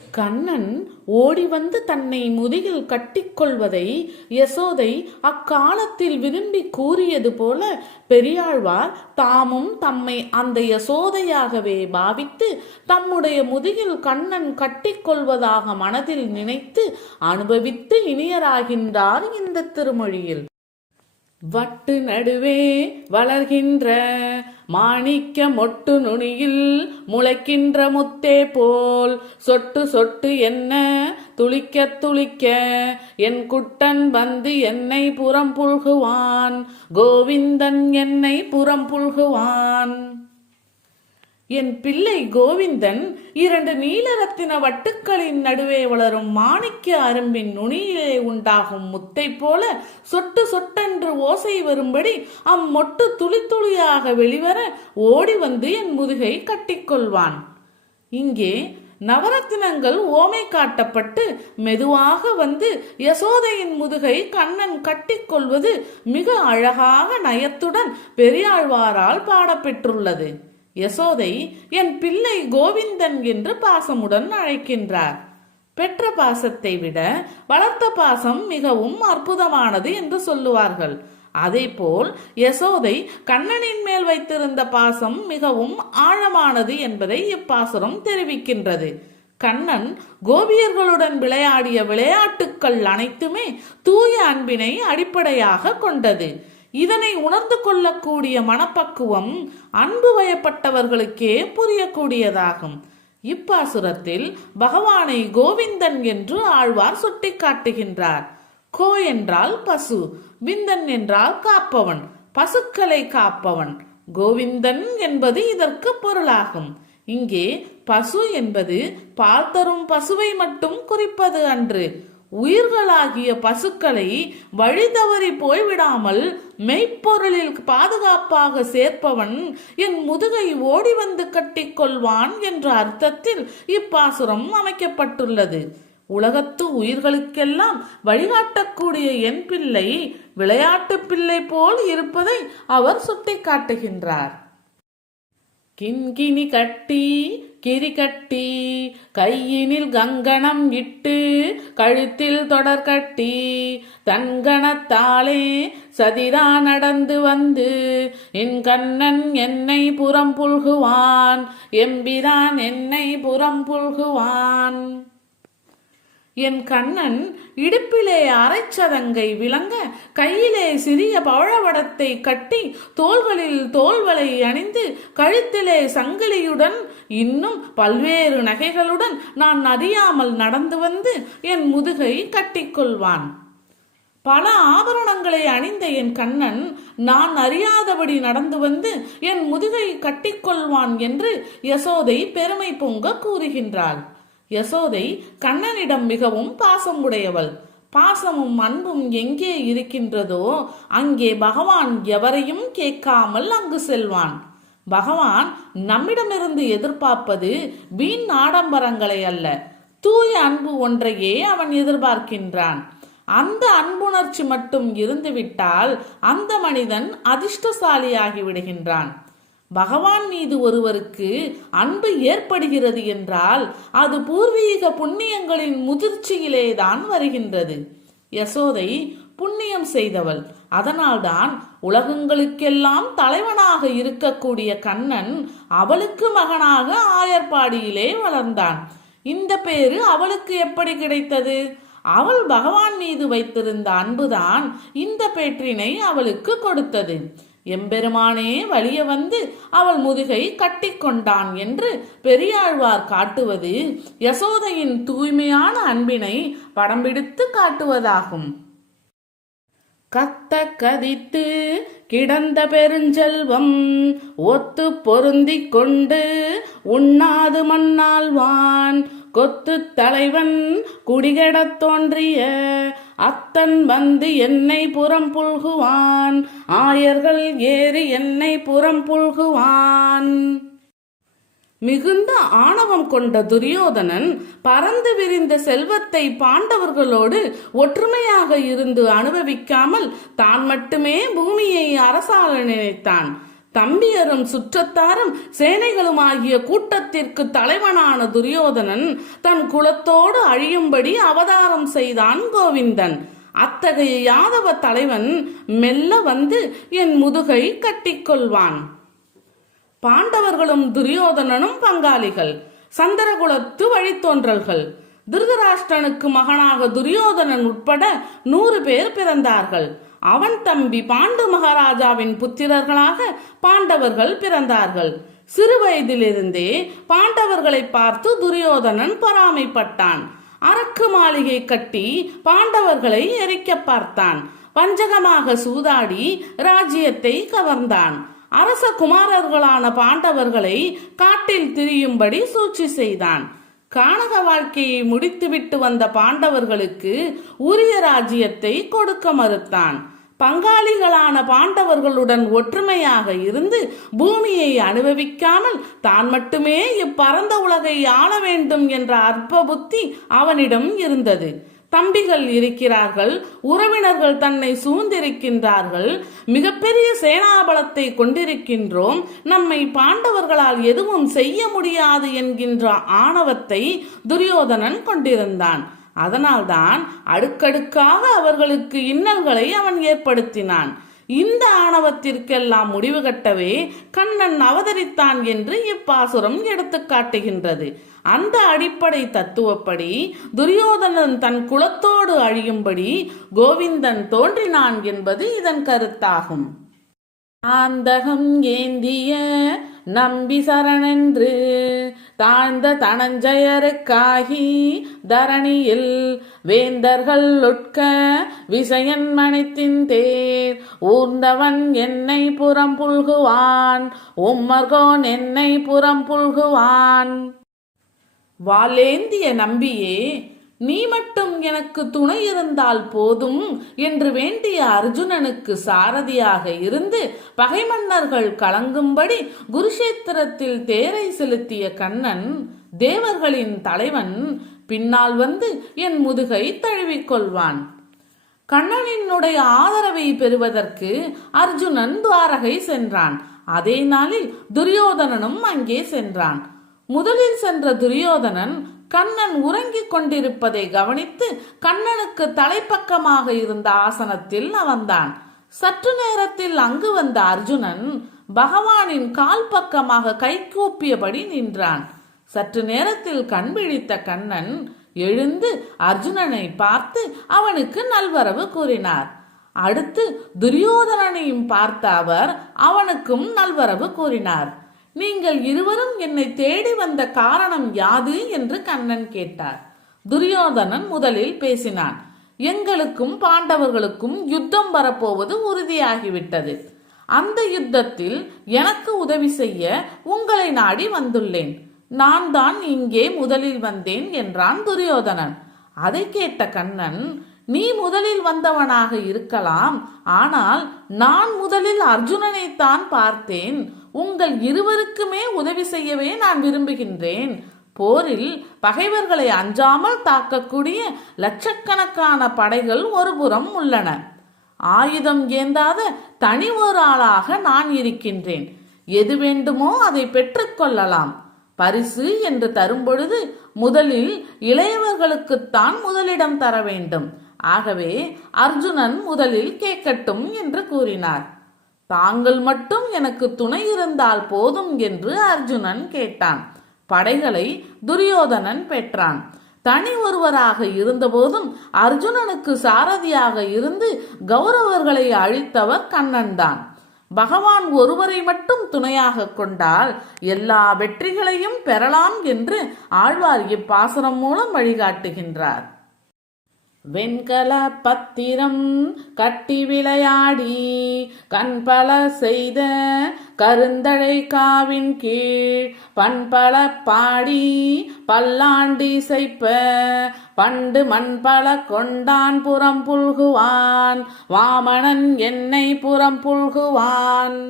கண்ணன் ஓடி வந்து தன்னை முதுகில் கட்டிக்கொள்வதை யசோதை அக்காலத்தில் விரும்பி கூறியது போல பெரியாழ்வார் தாமும் தம்மை அந்த யசோதையாகவே பாவித்து தம்முடைய முதுகில் கண்ணன் கட்டிக்கொள்வதாக மனதில் நினைத்து அனுபவித்து இனியராகின்றார் இந்த திருமொழியில். வட்டு நடுவே வளர்கின்ற மாணிக்க மொட்டு நுனியில் முளைக்கின்ற முத்தே போல் சொட்டு சொட்டு என்ன துளிக்க துளிக்க என் குட்டன் வந்து என்னை புறம் புல்குவான், கோவிந்தன் என்னை புறம் புல்குவான். என் பிள்ளை கோவிந்தன் 2 நீலரத்தின வட்டுக்களின் நடுவே வளரும் மாணிக்க அரும்பின் நுனியிலே உண்டாகும் முத்தை போல சொட்டு சொட்டென்று ஓசை வரும்படி அம்மொட்டு துளி துளியாக வெளிவர ஓடி வந்து என் முதுகை கட்டிக்கொள்வான். இங்கே நவரத்தினங்கள் ஓமை காட்டப்பட்டு மெதுவாக வந்து யசோதையின் முதுகை கண்ணன் கட்டிக்கொள்வது மிக அழகாக நயத்துடன் பெரியாழ்வாரால் பாடப்பெற்றுள்ளது. யசோதை என் பிள்ளை கோவிந்தன் என்று பாசமுடன் அழைக்கின்றார். பெற்ற பாசத்தை விட வளர்த்த பாசம் மிகவும் அற்புதமானது என்று சொல்லுவார்கள். அதேபோல் யசோதை கண்ணனின் மேல் வைத்திருந்த பாசம் மிகவும் ஆழமானது என்பதை இப்பாசுரம் தெரிவிக்கின்றது. கண்ணன் கோபியர்களுடன் விளையாடிய விளையாட்டுக்கள் அனைத்துமே தூய அன்பினை அடிப்படையாக கொண்டது. இதனை உணர்ந்து கொள்ளக்கூடிய மனப்பக்குவம் அன்பு வயப்பட்டவர்களுக்கே புரியக்கூடியதாகும். இப்பாசுரத்தில் பகவானை கோவிந்தன் என்று ஆழ்வார் சுட்டி காட்டுகின்றார். கோ என்றால் பசு, விந்தன் என்றால் காப்பவன், பசுக்களை காப்பவன். கோவிந்தன் என்பது இதற்கு பொருளாகும். இங்கே பசு என்பது பால் தரும் பசுவை மட்டும் குறிப்பது அன்று, உயிர்களாகிய பசுக்களை வழி தவறி போய்விடாமல் மெய்ப்பொருளில் பாதுகாப்பாக சேர்ப்பவன் என் முதுகை ஓடி வந்து கட்டிக்கொள்வான் என்ற அர்த்தத்தில் இப்பாசுரம் அமைக்கப்பட்டுள்ளது. உலகத்து உயிர்களுக்கெல்லாம் வழிகாட்டக்கூடிய என் பிள்ளை விளையாட்டு பிள்ளை போல் இருப்பதை அவர் சுட்டிக்காட்டுகின்றார். கிண்கிணி கட்டி கிரி கட்டி கையினில் கங்கணம் இட்டு கழுத்தில் தொடர் கட்டி தன்கணத்தாலே சதிரா நடந்து வந்து என் கண்ணன் என்னை புறம் புல்குவான், எம்பிரான் என்னை புறம் புல்குவான். என் கண்ணன் இடுப்பிலே அரைச்சதங்கை விளங்க கையிலே சிறிய பவழவடத்தை கட்டி தோள்களில் தோள்வளை அணிந்து கழுத்திலே சங்கிலியுடன் இன்னும் பல்வேறு நகைகளுடன் நான் அறியாமல் நடந்து வந்து என் முதுகை கட்டிக்கொள்வான். பல ஆபரணங்களை அணிந்த என் கண்ணன் நான் அறியாதபடி நடந்து வந்து என் முதுகை கட்டிக்கொள்வான் என்று யசோதை பெருமை பொங்க கூறுகின்றாள். யசோதை கண்ணனிடம் மிகவும் பாசம் உடையவள். பாசமும் அன்பும் எங்கே இருக்கின்றதோ அங்கே பகவான் எவரையும் கேட்காமல் அங்கு செல்வான். பகவான் நம்மிடமிருந்து எதிர்பார்ப்பது வீண் ஆடம்பரங்களை அல்ல, தூய அன்பு ஒன்றையே அவன் எதிர்பார்க்கின்றான். அந்த அன்புணர்ச்சி மட்டும் இருந்துவிட்டால் அந்த மனிதன் அதிர்ஷ்டசாலியாகி விடுகின்றான். பகவான் மீது ஒருவருக்கு அன்பு ஏற்படுகிறது என்றால் அது பூர்வீக புண்ணியங்களின் முதிர்ச்சியிலேதான் வருகின்றது. யசோதை புண்ணியம் செய்தவள். அதனால்தான் உலகங்களுக்கெல்லாம் தலைவனாக இருக்கக்கூடிய கண்ணன் அவளுக்கு மகனாக ஆயர்பாடியிலே வளர்ந்தான். இந்த பேரு அவளுக்கு எப்படி கிடைத்தது? அவள் பகவான் மீது வைத்திருந்த அன்புதான் இந்த பேற்றினை அவளுக்கு கொடுத்தது. எம்பெருமானே வலிய வந்து அவள் முதுகை கட்டிக்கொண்டான் என்று பெரியாழ்வார் காட்டுவது யசோதையின் தூய்மையான அன்பினை படம் பிடித்து காட்டுவதாகும். கத்த கதித்து கிடந்த பெருஞ்செல்வம் ஒத்து பொருந்தி கொண்டு உண்ணாது மண்ணாழ்வான், கொத்து தலைவன் குடிகெடத் தோன்றிய அத்தன் வந்து என்னை புறம் புல்குவான், ஆயர்கள் ஏறி என்னை புறம் புல்குவான். மிகுந்த ஆணவம் கொண்ட துரியோதனன் பறந்து விரிந்த செல்வத்தை பாண்டவர்களோடு ஒற்றுமையாக இருந்து அனுபவிக்காமல் தான் மட்டுமே பூமியை அரசாள நினைத்தான். தம்பியரும் சுற்றத்தாரும் சேனைகளுமாகிய கூட்டத்திற்கு தலைவனான துரியோதனன் தன் குலத்தோடு அழியும்படி அவதாரம் செய்தான் கோவிந்தன். அத்தகைய யாதவ தலைவன் மெல்ல வந்து என் முதுகை கட்டிக்கொள்வான். பாண்டவர்களும் துரியோதனனும் பங்காளிகள், சந்திரகுலத்து வழித்தோன்றல்கள். திருதராஷ்டிரனுக்கு மகனாக துரியோதனன் உட்பட 100 பேர் பிறந்தார்கள். அவன் தம்பி பாண்டு மகாராஜாவின் புத்திரர்களாக பாண்டவர்கள் பிறந்தார்கள். சிறு வயதிலிருந்தே பாண்டவர்களை பார்த்து துரியோதனன் பொறாமைப்பட்டான். அரக்கு மாளிகை கட்டி பாண்டவர்களை எரிக்க பார்த்தான். வஞ்சகமாக சூதாடி ராஜ்யத்தை கவர்ந்தான். அரச குமாரர்களான பாண்டவர்களை காட்டில் திரியும்படி சூழ்ச்சி செய்தான். கானக வாழ்க்கையை முடித்துவிட்டு வந்த பாண்டவர்களுக்கு உரிய ராஜ்யத்தை கொடுக்க மறுத்தான். பங்காளிகளான பாண்டவர்களுடன் ஒற்றுமையாக இருந்து பூமியை அனுபவிக்காமல் தான் மட்டுமே இப்பரந்த உலகை ஆள வேண்டும் என்ற அற்ப புத்தி அவனிடம் இருந்தது. தம்பிகள் இருக்கிறார்கள், உறவினர்கள் தன்னை சூழ்ந்திருக்கின்றார்கள், மிகப்பெரிய சேனாபலத்தை கொண்டிருக்கின்றோம், நம்மை பாண்டவர்களால் எதுவும் செய்ய முடியாது என்கின்ற ஆணவத்தை துரியோதனன் கொண்டிருந்தான். அதனால்தான் அடுக்கடுக்காக அவர்களுக்கு இன்னல்களை அவன் ஏற்படுத்தினான். இந்த ஆணவத்திற்கெல்லாம் முடிவு கட்டவே கண்ணன் அவதரித்தான் என்று இப்பாசுரம் எடுத்து காட்டுகின்றது. அந்த அடிப்படை தத்துவப்படி துரியோதனன் தன் குலத்தோடு அழியும்படி கோவிந்தன் தோன்றினான் என்பது இதன் கருத்தாகும். ஆந்தகம் ஏந்திய நம்பி சரணென்று தாழ்ந்த தனஞ்சயருக்காகி தரணியில் வேந்தர்கள் உட்க விசயன் மணித்தின் தேர் ஊர்ந்தவன் என்னை புறம் புல்குவான், உம்மர்கோன் என்னை புறம் புல்குவான். வாளேந்திய நம்பியே, நீ மட்டும் எனக்கு துணை இருந்தால் போதும் என்று வேண்டிய அர்ஜுனனுக்கு சாரதியாக இருந்து பகை மன்னர்கள் கலங்கும்படி குருஷேத்திரத்தில் தேரை செலுத்திய கண்ணன், தேவர்களின் தலைவன், பின்னால் வந்து என் முதுகை தழுவிக்கொள்வான். கண்ணனினுடைய ஆதரவை பெறுவதற்கு அர்ஜுனன் துவாரகை சென்றான். அதே நாளில் துரியோதனனும் அங்கே சென்றான். முதலில் சென்ற துரியோதனன் கண்ணன் உறங்கிக் கொண்டிருப்பதை கவனித்து கண்ணனுக்கு தலைப்பக்கமாக இருந்த ஆசனத்தில் அமர்ந்தான். சற்று நேரத்தில் அங்கு வந்த அர்ஜுனன் பகவானின் கால் பக்கமாக கைகூப்பியபடி நின்றான். சற்று நேரத்தில் கண் விழித்த கண்ணன் எழுந்து அர்ஜுனனை பார்த்து அவனுக்கு நல்வரவு கூறினார். அடுத்து துரியோதனனையும் பார்த்த அவர் அவனுக்கும் நல்வரவு கூறினார். நீங்கள் இருவரும் என்னை தேடி வந்த காரணம் யாது என்று கண்ணன் கேட்டார். துரியோதனன் முதலில் பேசினான். எங்களுக்கும் பாண்டவர்களுக்கும் யுத்தம் வரப்போவது உறுதியாகிவிட்டது. அந்த யுத்தத்தில் எனக்கு உதவி செய்ய உங்களை நாடி வந்துள்ளேன். நான் தான் இங்கே முதலில் வந்தேன் என்றான் துரியோதனன். அதை கேட்ட கண்ணன், நீ முதலில் வந்தவனாக இருக்கலாம், ஆனால் நான் முதலில் அர்ஜுனனைத்தான் பார்த்தேன். உங்கள் இருவருக்குமே உதவி செய்யவே நான் விரும்புகின்றேன். போரில் பகைவர்களை அஞ்சாமல் தாக்கக்கூடிய லட்சக்கணக்கான படைகள் ஒருபுறம் உள்ளன. ஆயுதம் ஏந்தாத தனி ஒரு ஆளாக நான் இருக்கின்றேன். எது வேண்டுமோ அதை பெற்றுக்கொள்ளலாம். பரிசு என்று தரும்பொழுது முதலில் இளையவர்களுக்குத்தான் முதலிடம் தர வேண்டும். ஆகவே அர்ஜுனன் முதலில் கேட்கட்டும் என்று கூறினார். தாங்கள் மட்டும் எனக்கு துணை இருந்தால் போதும் என்று அர்ஜுனன் கேட்டான். படைகளை துரியோதனன் பெற்றான். தனி ஒருவராக இருந்தபோதும் அர்ஜுனனுக்கு சாரதியாக இருந்து கௌரவர்களை அழித்தவர் கண்ணன்தான். பகவான் ஒருவரை மட்டும் துணையாக கொண்டால் எல்லா வெற்றிகளையும் பெறலாம் என்று ஆழ்வார் இப்பாசுரம் மூலம் வழிகாட்டுகின்றார். வெண்கல பத்திரம் கட்டி விளையாடி கண்பல செய்த கருந்தழை காவின் கீழ் பண்பல பாடி பல்லாண்டி செய்ப்ப பண்டு மண்பல கொண்டான் புறம் புல்குவான், வாமணன் என்னை புறம் புல்குவான்.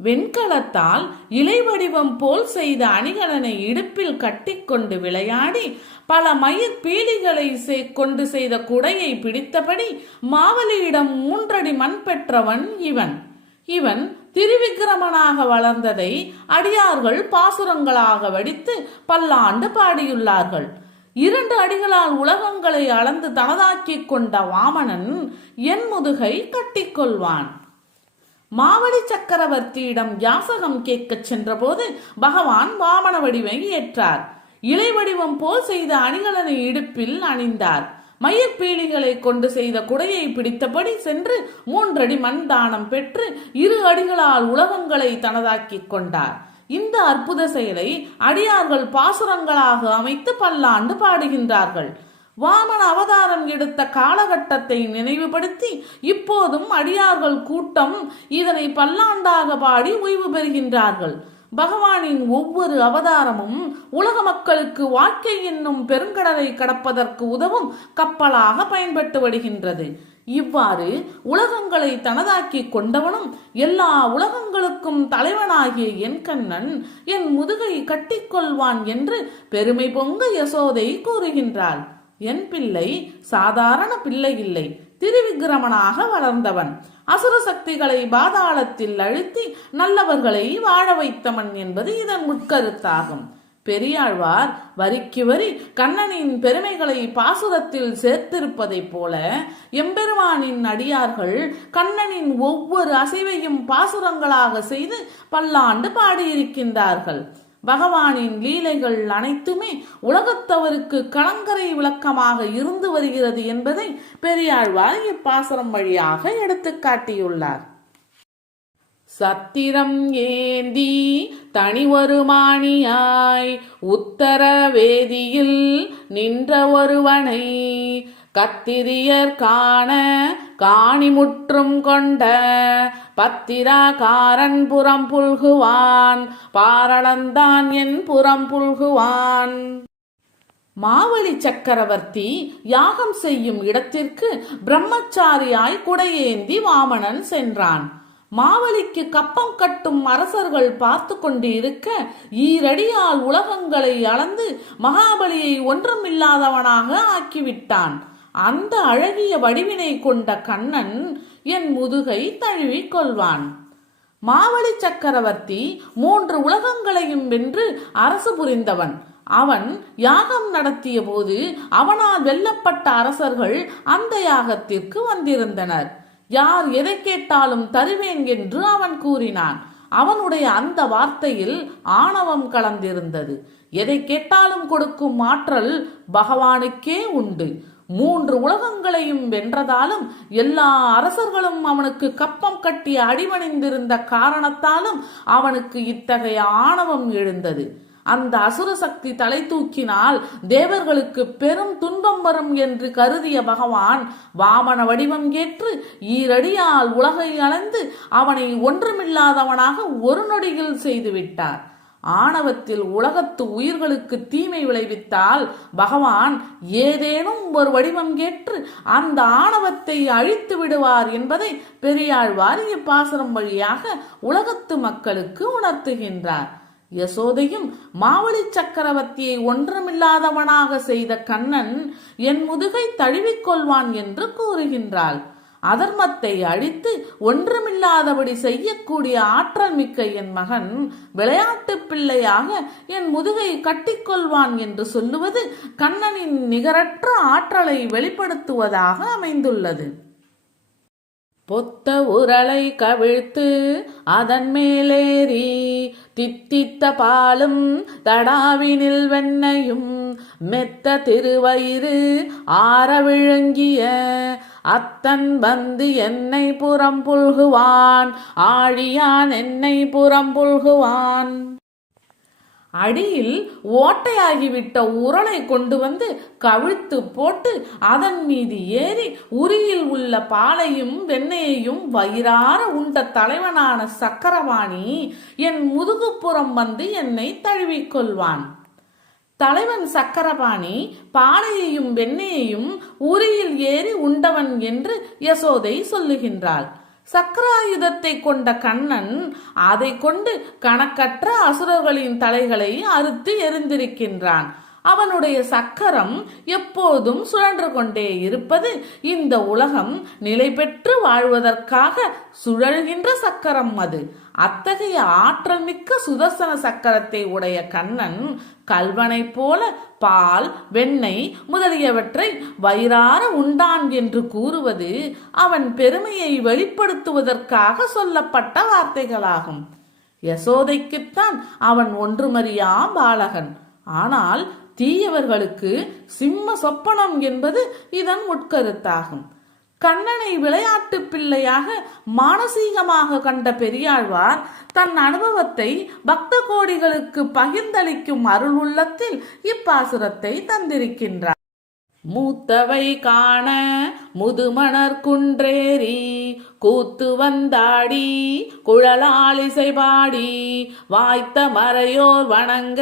வெண்கலத்தால் இலை வடிவம் போல் செய்த அணிகலனை இடுப்பில் கட்டிக்கொண்டு விளையாடி பல மயிர் பீலிகளை கொண்டு செய்த குடையை பிடித்தபடி மாவலியிடம் 3 அடி மண் பெற்றவன் இவன். திருவிக்கிரமனாக வளர்ந்ததை அடியார்கள் பாசுரங்களாக வடித்து பல்லாண்டு பாடியுள்ளார்கள். 2 அடிகளால் உலகங்களை அளந்து தனதாக்கிக் கொண்ட வாமனன் என் முதுகை கட்டிக்கொள்வான். மாவலி சக்கரவர்த்தியிடம் யாசகம் கேட்கச் சென்றபோது பகவான் வாமன வடிவை ஏற்றார். இலை வடிவம் போல் செய்த அணிகலனை இடுப்பில் அணிந்தார். மயிர்பீலிகளை கொண்டு செய்த குடையை பிடித்தபடி சென்று 3 அடி மண் தானம் பெற்று 2 அடிகளால் உலகங்களை தனதாக்கிக் கொண்டார். இந்த அற்புத செயலை அடியார்கள் பாசுரங்களாக அமைத்து பல்லாண்டு பாடுகின்றார்கள். வாமன அவதாரம் எடுத்த காலகட்டத்தை நினைவுபடுத்தி இப்போதும் அடியார்கள் கூட்டம் இதனை பல்லாண்டாக பாடி ஓய்வு பெறுகின்றார்கள். பகவானின் ஒவ்வொரு அவதாரமும் உலக மக்களுக்கு வாழ்க்கை என்னும் பெருங்கடலை கடப்பதற்கு உதவும் கப்பலாக பயன்பட்டு வருகின்றது. இவ்வாறு உலகங்களை தனதாக்கி கொண்டவனும் எல்லா உலகங்களுக்கும் தலைவனாகிய என் கண்ணன் என் முதுகை கட்டிக்கொள்வான் என்று பெருமை பொங்க யசோதை கூறுகின்றாள். என் பிள்ளை சாதாரண பிள்ளை இல்லை, திருவிக்கிரமனாக வளர்ந்தவன். அசுர சக்திகளை பாதாளத்தில் அழுத்தி நல்லவர்களை வாழ வைத்தவன் என்பது இதன் உட்கருத்தாகும். பெரியாழ்வார் வரிக்கு வரி கண்ணனின் பெருமைகளை பாசுரத்தில் சேர்த்திருப்பதைப் போல எம்பெருமானின் அடியார்கள் கண்ணனின் ஒவ்வொரு அசைவையும் பாசுரங்களாக செய்து பல்லாண்டு பாடியிருக்கின்றார்கள். பகவானின் லீலைகள் அனைத்துமே உலகத்தவருக்கு கலங்கரை விளக்கமாக இருந்து வருகிறது என்பதை பெரியாழ்வார் இப்பாசுரம் வழியாக எடுத்து காட்டியுள்ளார். சத்திரம் ஏந்தி தனி வருமானியாய் உத்தர வேதியில் நின்ற ஒருவனை கத்திரியர் காண காணிமுற்றும் கொண்ட பத்திராகாரன் புறம் புல்குவான் பாரளந்தான் என் புறம் புல்குவான். மாவலி சக்கரவர்த்தி யாகம் செய்யும் இடத்திற்கு பிரம்மச்சாரியாய் குடையேந்தி வாமனன் சென்றான். மாவலிக்கு கப்பம் கட்டும் அரசர்கள் பார்த்து கொண்டு இருக்க 2 அடியால் உலகங்களை அளந்து மகாபலியை ஒன்றுமில்லாதவனாக ஆக்கிவிட்டான். அந்த அழகிய வடிவினை கொண்ட கண்ணன் என் முதுகை தழுவி கொள்வான். மாவலி சக்கரவர்த்தி 3 உலகங்களையும் வென்று அரசு புரிந்தவன். அவன் யாகம் நடத்திய போது அவனால் வெல்லப்பட்ட அரசர்கள் அந்த யாகத்திற்கு வந்திருந்தனர். யார் எதை கேட்டாலும் தருவேன் என்று அவன் கூறினான். அவனுடைய அந்த வார்த்தையில் ஆணவம் கலந்திருந்தது. எதை கேட்டாலும் கொடுக்கும் ஆற்றல் பகவானுக்கே உண்டு. 3 உலகங்களையும் வென்றதாலும் எல்லா அரசர்களும் அவனுக்கு கப்பம் கட்டி அடிபணிந்திருந்த காரணத்தாலும் அவனுக்கு இத்தகைய ஆணவம் எழுந்தது. அந்த அசுர சக்தி தலை தூக்கினால் தேவர்களுக்கு பெரும் துன்பம் வரும் என்று கருதிய பகவான் வாமன வடிவம் ஏற்று 2 அடியால் உலகை அளந்து அவனை ஒன்றுமில்லாதவனாக ஒரு நொடியில் செய்துவிட்டார். ஆணவத்தில் உலகத்து உயிர்களுக்கு தீமை விளைவித்தால் பகவான் ஏதேனும் ஒரு வடிவம் ஏற்று அந்த ஆணவத்தை அழித்து விடுவார் என்பதை பெரியாழ்வார் இப்பாசுரம் வழியாக உலகத்து மக்களுக்கு உணர்த்துகின்றார். யசோதையும் மாவலி சக்கரவர்த்தியை ஒன்றுமில்லாதவனாக செய்த கண்ணன் என் முதுகை தழுவிக்கொள்வான் என்று கூறுகின்றாள். அதர்மத்தை அழித்து ஒன்றுமில்லாதபடி செய்யக்கூடிய ஆற்றல் மிக்க என் மகன் விளையாட்டு பிள்ளையாக என் முதுகை கட்டிக்கொள்வான் என்று சொல்லுவது கண்ணனின் நிகரற்ற ஆற்றலை வெளிப்படுத்துவதாக அமைந்துள்ளது. பொத்த உரலை கவிழ்த்து அதன் மேலேறி தித்தித்த பாலும் தடாவினில் வெண்ணையும் மெத்த திருவயிறு ஆற விழுங்கிய அத்தன் வந்து என்னை புறம் புல்குவான் ஆழியான் என்னை புறம் புல்குவான். அடியில் ஓட்டையாகிவிட்ட உரலை கொண்டு வந்து கவிழ்த்து போட்டு அதன் மீது ஏறி உரியில் உள்ள பாலையும் வெண்ணெயையும் வயிறார உண்ட தலைவனான சக்கரவாணி என் முதுகுப்புறம் வந்து என்னை தழுவிக்கொள்வான். தலைவன் சக்கரபாணி பாலையையும் வெண்ணெயையும் உரியில் ஏறி உண்டவன் என்று யசோதை சொல்லுகின்றாள். சக்கராயுதத்தை கொண்ட கண்ணன் அதை கொண்டு கணக்கற்ற அசுரர்களின் தலைகளை அறுத்து எரிந்திருக்கின்றான். அவனுடைய சக்கரம் எப்போதும் சுழன்று கொண்டே இருப்பது இந்த உலகம் நிலை பெற்று வாழ்வதற்காக சுழல்கின்ற சக்கரம் அது. அத்தகைய ஆற்றல் மிக்க சுதர்சன சக்கரத்தை உடைய கண்ணன் கல்வனை போல பால், வெண்ணெய் முதலியவற்றை வயிறார உண்டான் என்று கூறுவது அவன் பெருமையை வெளிப்படுத்துவதற்காக சொல்லப்பட்ட வார்த்தைகளாகும். யசோதைக்குத்தான் அவன் ஒன்றுமறியா பாலகன். ஆனால் தீயவர்களுக்கு சிம்ம சொப்பனம் என்பது இதன் உட்கருத்தாகும். கண்ணனை விளையாட்டு பிள்ளையாக மானசீகமாக கண்ட பெரியாழ்வார் தன் அனுபவத்தை பக்த கோடிகளுக்கு பகிர்ந்தளிக்கும் அருள் உள்ளத்தில் இப்பாசுரத்தை தந்திருக்கின்றார். மூத்தவை காண முதுமணர் குன்றேறி கூத்து வந்தாடி குழலாலிசை பாடி வாய்த்த மறையோர் வணங்க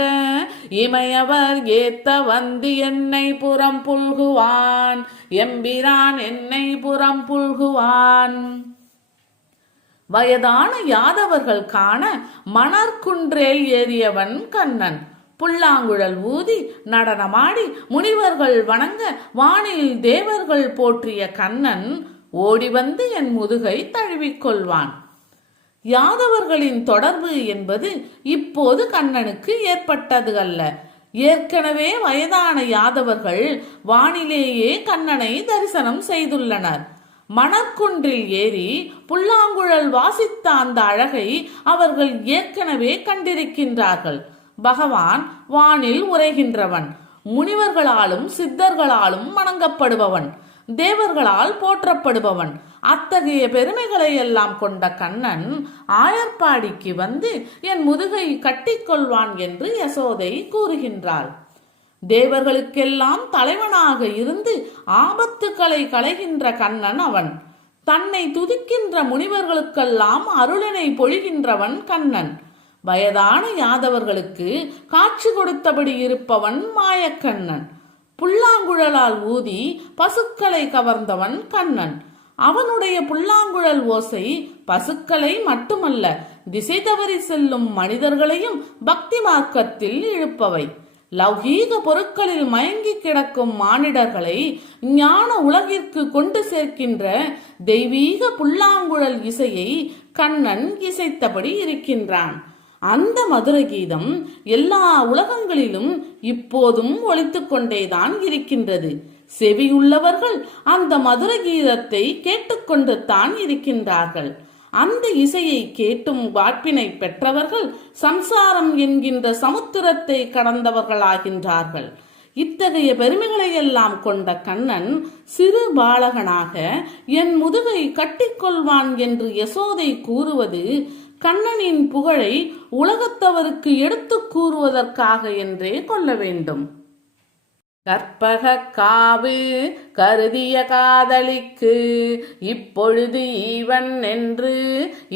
இமையவர் ஏத்த வந்து என்னை புறம் புல்குவான், எம்பிரான் என்னை புறம் புல்குவான். வயதான யாதவர்கள் காண மணற்குன்றேல் ஏறியவன் கண்ணன். புல்லாங்குழல் ஊதி நடனமாடி முனிவர்கள் வணங்க வானில் தேவர்கள் போற்றிய கண்ணன் ஓடி வந்து என் முதுகை தழுவிக்கொள்வான். யாதவர்களின் தொடர்பு என்பது இப்போது கண்ணனுக்கு ஏற்பட்டது அல்ல. ஏற்கனவே வயதான யாதவர்கள் வானிலேயே கண்ணனை தரிசனம் செய்துள்ளனர். மணற்குன்றில் ஏறி புல்லாங்குழல் வாசித்த அந்த அழகை அவர்கள் ஏற்கனவே கண்டிருக்கின்றார்கள். பகவான் வானில் உரைகின்றவன், முனிவர்களாலும் சித்தர்களாலும் வணங்கப்படுபவன், தேவர்களால் போற்றப்படுபவன். அத்தகைய பெருமைகளை எல்லாம் கொண்ட கண்ணன் ஆயர்பாடிக்கு வந்து என் முதுகை கட்டிக்கொள்வான் என்று யசோதை கூறுகின்றாள். தேவர்களுக்கெல்லாம் தலைவனாக இருந்து ஆபத்துக்களை களைகின்ற கண்ணன் அவன். தன்னை துதிக்கின்ற முனிவர்களுக்கெல்லாம் அருளினை பொழிகின்றவன் கண்ணன். வயதான யாதவர்களுக்கு காட்சி கொடுத்தபடி இருப்பவன் மாயக்கண்ணன். புல்லாங்குழலால் ஊதி பசுக்களை கவர்ந்தவன் கண்ணன். அவனுடைய புல்லாங்குழல் ஓசை பசுக்களை மட்டுமல்ல, திசை தவறி செல்லும் மனிதர்களையும் பக்தி மார்க்கத்தில் இழுப்பவை. லௌகீக பொருட்களில் மயங்கி கிடக்கும் மானிடர்களை ஞான உலகிற்கு கொண்டு சேர்க்கின்ற தெய்வீக புல்லாங்குழல் இசையை கண்ணன் இசைத்தபடி இருக்கின்றான். அந்த மதுர கீதம் எல்லா உலகங்களிலும் இப்போதும் ஒலித்துக் கொண்டேதான் இருக்கின்றது. செவியுள்ளவர்கள் அந்த மதுர கீதத்தை கேட்டுக்கொண்டு தான் இருக்கின்றார்கள். அந்த இசையை கேட்டும் வாய்ப்பினை பெற்றவர்கள் சம்சாரம் என்கின்ற சமுத்திரத்தை கடந்தவர்களாகின்றார்கள். இத்தகைய பெருமைகளை எல்லாம் கொண்ட கண்ணன் சிறு பாலகனாக என் முதுகை கட்டிக்கொள்வான் என்று யசோதை கூறுவது கண்ணனின் புகழை உலகத்தவருக்கு எடுத்து கூறுவதற்காக என்றே கொள்ள வேண்டும். கற்பக காவு கருதிய காதலிக்கு இப்பொழுது ஈவன் என்று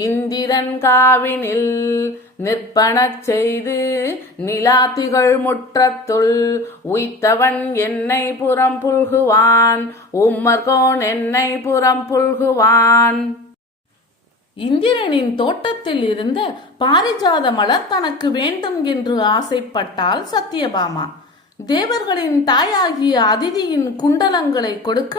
இந்திரன் காவினில் நிற்பனச் செய்து நிலாத்திகள் முற்றத்துள் உய்த்தவன் என்னை புறம் புல்குவான், உம்மர்கோன் என்னை புறம் புல்குவான். இந்திரனின் தோட்டத்தில் இருந்த பாரிஜாத மலர் தனக்கு வேண்டும் என்று ஆசைப்பட்டாள் சத்தியபாமா. தேவர்களின் தாயாகிய அதிதியின் குண்டலங்களை கொடுக்க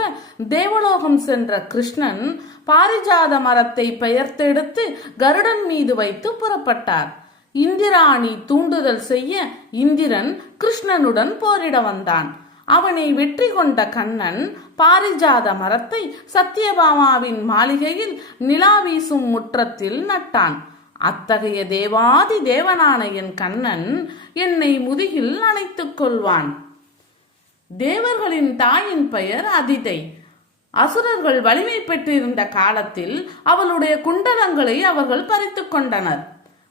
தேவலோகம் சென்ற கிருஷ்ணன் பாரிஜாத மரத்தை பெயர்த்தெடுத்து கருடன் மீது வைத்து புறப்பட்டார். இந்திராணி தூண்டுதல் செய்ய இந்திரன் கிருஷ்ணனுடன் போரிட வந்தான். அவனை வெற்றி கொண்ட கண்ணன் பாரிஜாத மரத்தை சத்தியபாமாவின் மாளிகையில் நிலா வீசும் முற்றத்தில் நட்டான். அத்தகைய தேவாதி தேவனான என் கண்ணன் என்னை முதுகில் அணைத்துக் கொள்வான். தேவர்களின் தாயின் பெயர் அதிதை. அசுரர்கள் வலிமை பெற்றிருந்த காலத்தில் அவளுடைய குண்டலங்களை அவர்கள் பறித்து கொண்டனர்.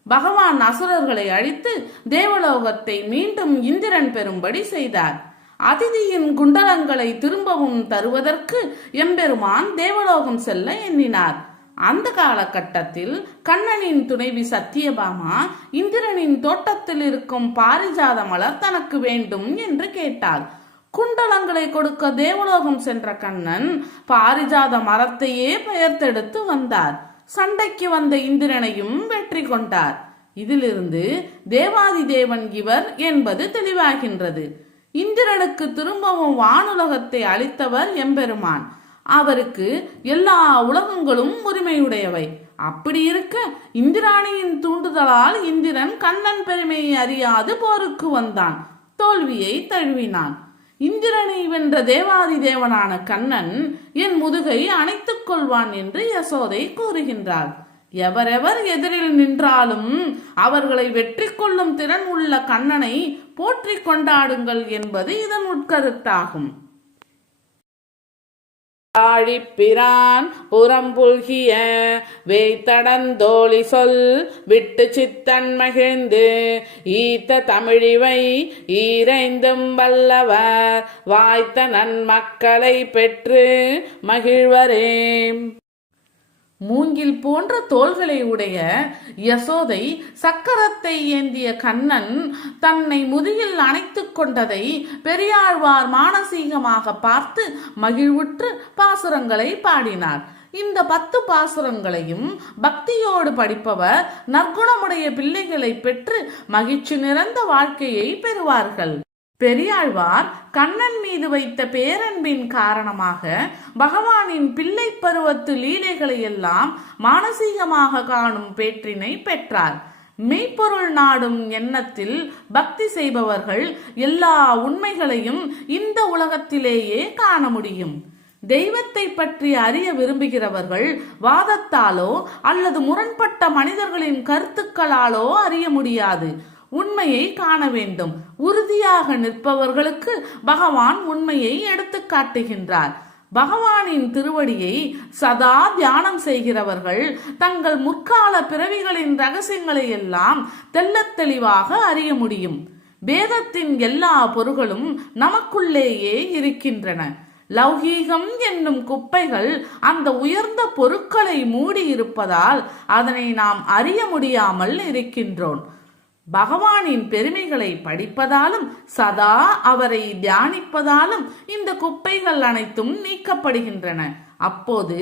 பகவான் அசுரர்களை அழித்து தேவலோகத்தை மீண்டும் இந்திரன் பெறும்படி செய்தார். அதிதியின் குண்டலங்களை திரும்பவும் தருவதற்கு எம்பெருமான் தேவலோகம் செல்ல எண்ணினார். அந்த காலகட்டத்தில் கண்ணனின் துணைவி சத்தியபாமா இந்திரனின் தோட்டத்தில் இருக்கும் பாரிஜாத மலர் தனக்கு வேண்டும் என்று கேட்டாள். குண்டலங்களை கொடுக்க தேவலோகம் சென்ற கண்ணன் பாரிஜாத மரத்தையே பெயர்த்தெடுத்து வந்தார். சண்டைக்கு வந்த இந்திரனையும் வெற்றி கொண்டார். இதிலிருந்து தேவாதி தேவன் இவர் என்பது தெளிவாகின்றது. இந்திரனுக்கு திரும்பவும் வானுலகத்தை அளித்தவர் எம்பெருமான். அவருக்கு எல்லா உலகங்களும் உரிமையுடையவை. அப்படி இருக்க இந்திராணியின் தூண்டுதலால் இந்திரன் கண்ணன் பெருமையை அறியாது போருக்கு வந்தான். தோல்வியை தழுவினான். இந்திரனை வென்ற தேவாதி தேவனான கண்ணன் என் முதுகை அணைத்துக் கொள்வான் என்று யசோதை கூறுகின்றார். எவரெவர் எதிரில் நின்றாலும் அவர்களை வெற்றி கொள்ளும் திறன் உள்ள கண்ணனை போற்றி கொண்டாடுங்கள் என்பது இதன் உட்கருத்தாகும். ஆழிப்பிரான் புறம்புல்கிய வேய்த்தடந்தோழி சொல் விட்டு சித்தன் மகிழ்ந்து ஈத்த தமிழிவை ஈரைந்தும் வல்லவர் வாய்த்த நன்மக்களை பெற்று மகிழ்வரே. மூங்கில் போன்ற தோள்களை உடைய யசோதை சக்கரத்தை ஏந்திய கண்ணன் தன்னை முதுகில் அணைத்துக் கொண்டதை பெரியாழ்வார் மானசீகமாக பார்த்து மகிழ்வுற்று பாசுரங்களை பாடினார். இந்த 10 பாசுரங்களையும் பக்தியோடு படிப்பவர் நற்குணமுடைய பிள்ளைகளை பெற்று மகிழ்ச்சி நிறைந்த வாழ்க்கையை பெறுவார்கள். பெரியாழ்வார் கண்ணன் மீது வைத்த பேரன்பின் காரணமாக பகவானின் பிள்ளை பருவத்து லீலைகளை எல்லாம் மானசீகமாக காணும் பேற்றினை பெற்றார். மெய்ப்பொருள் நாடும் எண்ணத்தில் பக்தி செய்பவர்கள் எல்லா உண்மைகளையும் இந்த உலகத்திலேயே காண முடியும். தெய்வத்தை பற்றி அறிய விரும்புகிறவர்கள் வாதத்தாலோ அல்லது முரண்பட்ட மனிதர்களின் கருத்துக்களாலோ அறிய முடியாது. உண்மையை காண வேண்டும். உறுதியாக நிற்பவர்களுக்கு பகவான் உண்மையை எடுத்து காட்டுகின்றார். பகவானின் திருவடியை சதா தியானம் செய்கிறவர்கள் தங்கள் முற்கால பிறவிகளின் ரகசியங்களை எல்லாம் தெள்ளத் தெளிவாக அறிய முடியும். வேதத்தின் எல்லா பொருள்களும் நமக்குள்ளேயே இருக்கின்றன. லௌகீகம் என்னும் குப்பைகள் அந்த உயர்ந்த பொருட்களை மூடி இருப்பதால் அதனை நாம் அறிய முடியாமல் இருக்கின்றோம். பகவானின் பெருமைகளை படிப்பதாலும் சதா அவரை தியானிப்பதாலும் இந்த குப்பைகள் அனைத்தும் நீக்கப்படுகின்றன. அப்போது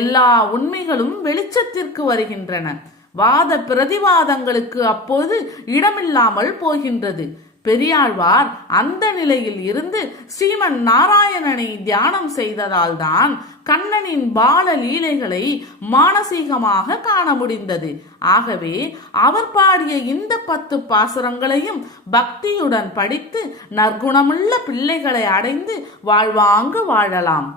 எல்லா உண்மைகளும் வெளிச்சத்திற்கு வருகின்றன. வாத பிரதிவாதங்களுக்கு அப்போது இடமில்லாமல் போகின்றது. பெரியாழ்வார் அந்த நிலையில் இருந்து ஸ்ரீமன் நாராயணனை தியானம் செய்ததால் தான் கண்ணனின் பால லீலைகளை மானசீகமாக காண முடிந்தது. ஆகவே அவர் பாடிய இந்த 10 பாசுரங்களையும் பக்தியுடன் படித்து நற்குணமுள்ள பிள்ளைகளை அடைந்து வாழ்வாங்கு வாழலாம்.